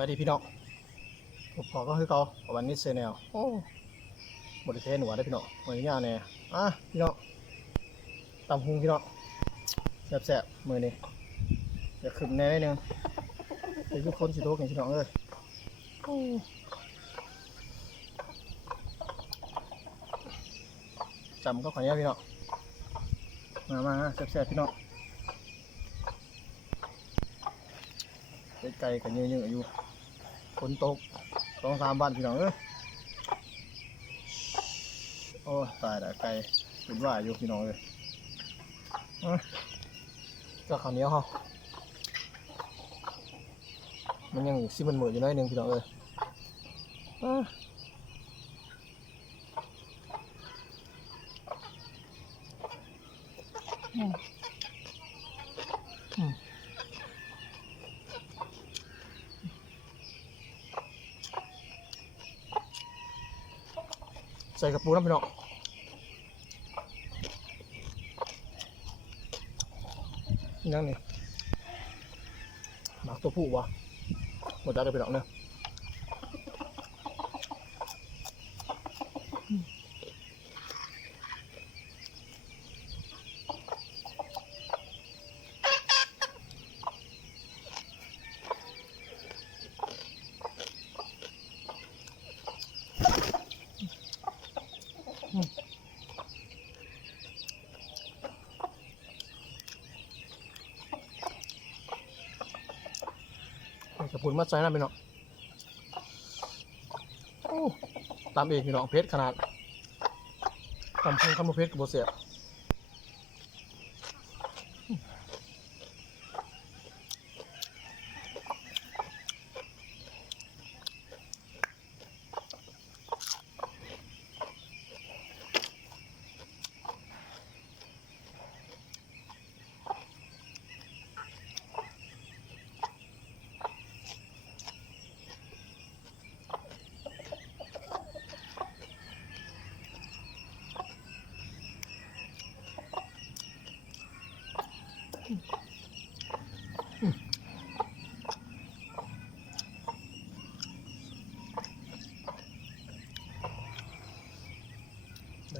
วัสดีพี่น้องผมขอก็คือเขาวันนี้เซนแนลโอ้บริเทนหัวได้พี่น้องวันนี้เนี่ยพี่น้องตำหุงพี่น้องแซ่บๆมือนี้จะขึ้นแน่นิดนึงเดี๋ยวทุกคนสิโต๊ะกันพี่น้องเลยจำก็ขออนุญาตพี่น้องมาแซ่บๆพี่น้องไก่กันเยอะๆอยู่ฝนตก2-3 วันพี่น้องโอ้ตายแล้วไก่เป็นว่าอยู่พี่น้องเลยก็ข้าวเหนียวเขามันยังซิมันเหมือนอยู่น้อยนึงพี่น้องเลยใส่กระปูน้ำพี่น้องยังนี่หมักตัวผู้วะหมดแล้วไปน้องเนี่ยกระปุนมัดใจนะพี่น้องตามเองพี่น้องเพชรขนาดตามเพิ่งข้ามเพชรกับโบเสีย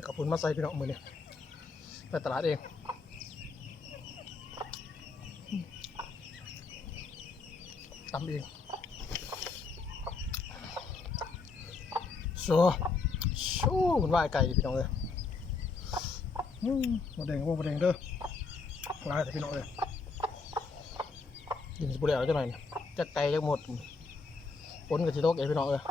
กระปุนมาใส่พี่น้องมือเนี่ยไปตลาดเองตำเองชูมันว่าไก่พี่น้องเลยมาแดงว่ามาแดงเด้อลายแต่พี่น้องเลยยินบุเรียวจะหน่อยจะไก่จะหมดปนกับชิโต๊ะเองพี่น้องเลย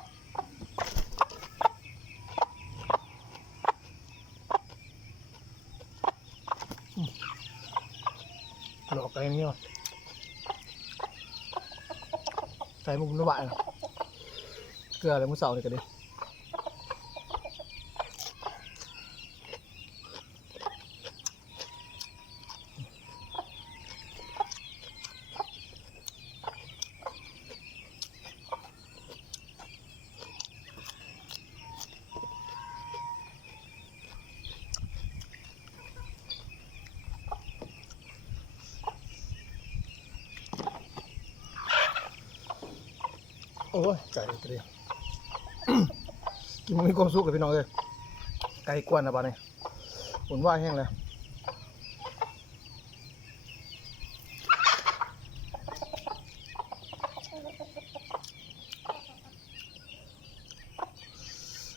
หลอกไก่นี่วะไก่มุกนุ่มบะเกลืออะไรมุ้งเสาเลยกันดิโอ้ยไก่กระเดียกินมันมีความสุขเลยพี่น้องเลยไก่กวนนะบ้านนี้อุ่นว่าแห้งเลย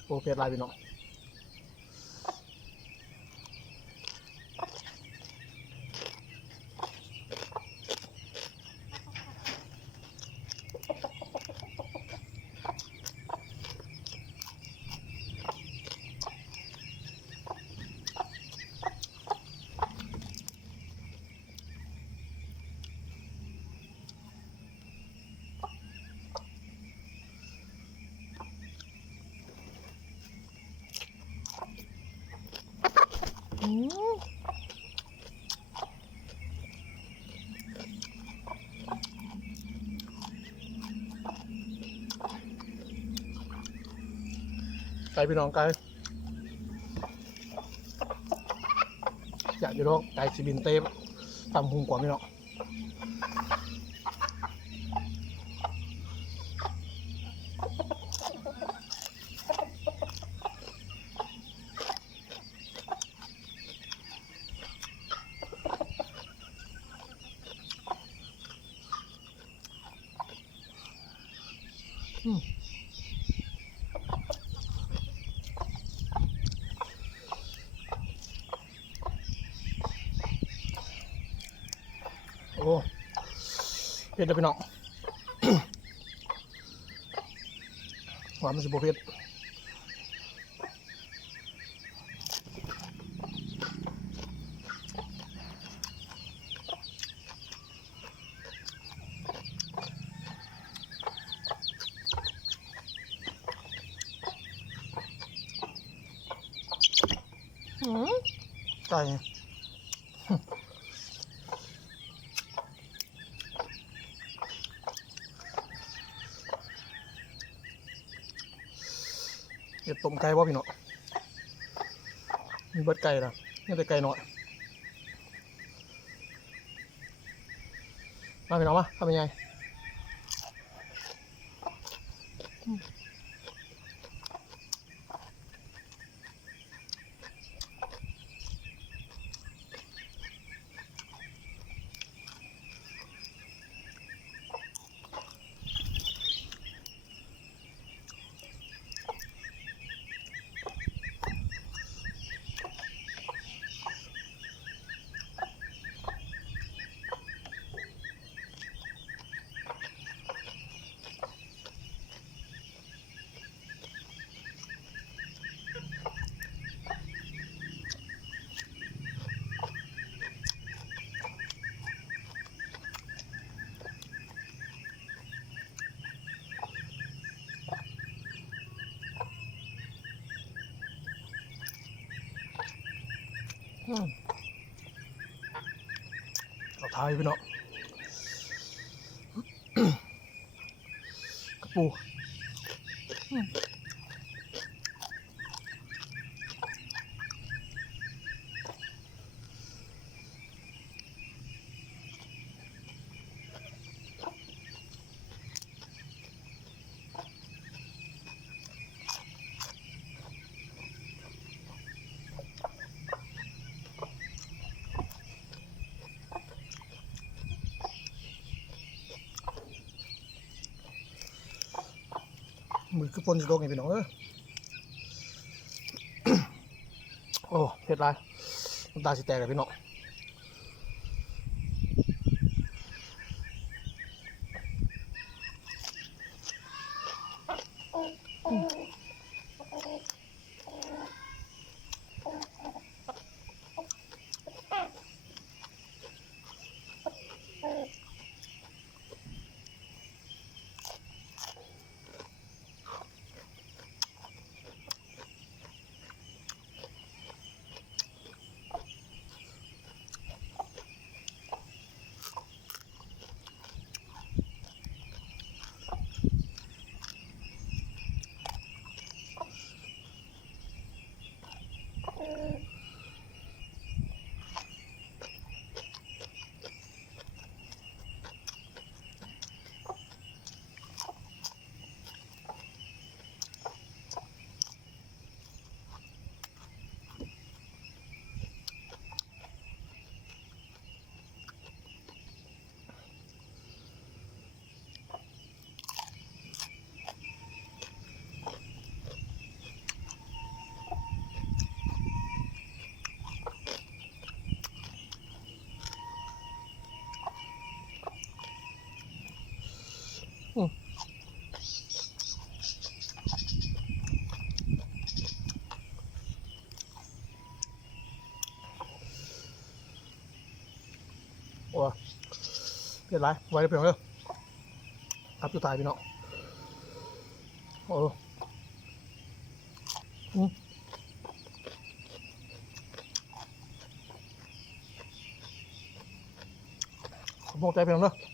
โอ้เผ็ดลายพี่น้องไก่พี่น้องไก่อยากจะลองไก่ชิบินเต้ทำหุงกว่าพี่น้อง อืมโอ้เผ็ดเลยพี่น้องหวานมันสิบเผ็ดไก่เห็ดต้มไก่บ่พี่น้องมีเบิดไก่ละนี่แต่ไก่น้อยมาพี่น้องมาทำยังไงเอาทายพี่น้องกระปูมือคือปนอยู่ตรงนี้พี่น้องโอ้เผ็ดไรน้ำตาสิแตกเลยพี่น้องโอ้เผ็ดไรไว้เลยพี่น้องครับอยู่ตายพี่น้องโอ้ขอบคุณใจพี่น้อง